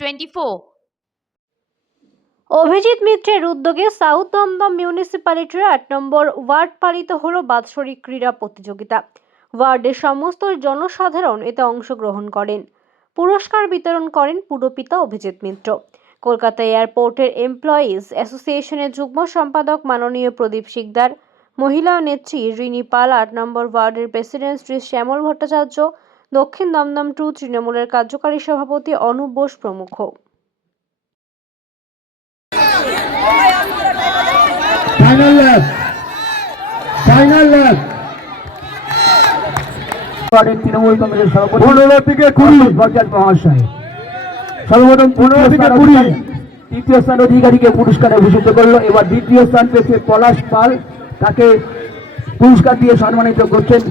24। অভিজিৎ মিত্রের উদ্যোগে সাউথ দমদম মিউনিসিপ্যালিটির 8 নম্বর ওয়ার্ড পালিত হলো বাৎসরিক ক্রীড়া প্রতিযোগিতা। ওয়ার্ডের সমস্ত জনসাধারণ এতে অংশগ্রহণ করেন। পুরস্কার বিতরণ করেন পুরপিতা অভিজিৎ মিত্র। কলকাতা এয়ারপোর্টের এমপ্লয়িজ অ্যাসোসিয়েশনের যুগ্ম সম্পাদক মাননীয় প্রদীপ শিকদার, মহিলা নেত্রী রিনি পাল, 8 নম্বর ওয়ার্ডের প্রেসিডেন্ট শ্রী শ্যামল ভট্টাচার্য, দক্ষিণ দমদম 2 তৃণমূলের কার্যকারী সভাপতি অনুপ বোস প্রমুখ। তৃণমূল কংগ্রেসের সভাপতি 15 থেকে 20 ভট্টাচার্য মহাশয় সর্বপ্রথম 15 থেকে 20 তৃতীয় স্থান অধিকারীকে পুরস্কারে ভূষিত করলো। এবার দ্বিতীয় স্থান পেয়েছে পলাশ পাল, তাকে পুরস্কার দিয়ে সম্মানিত করছেন।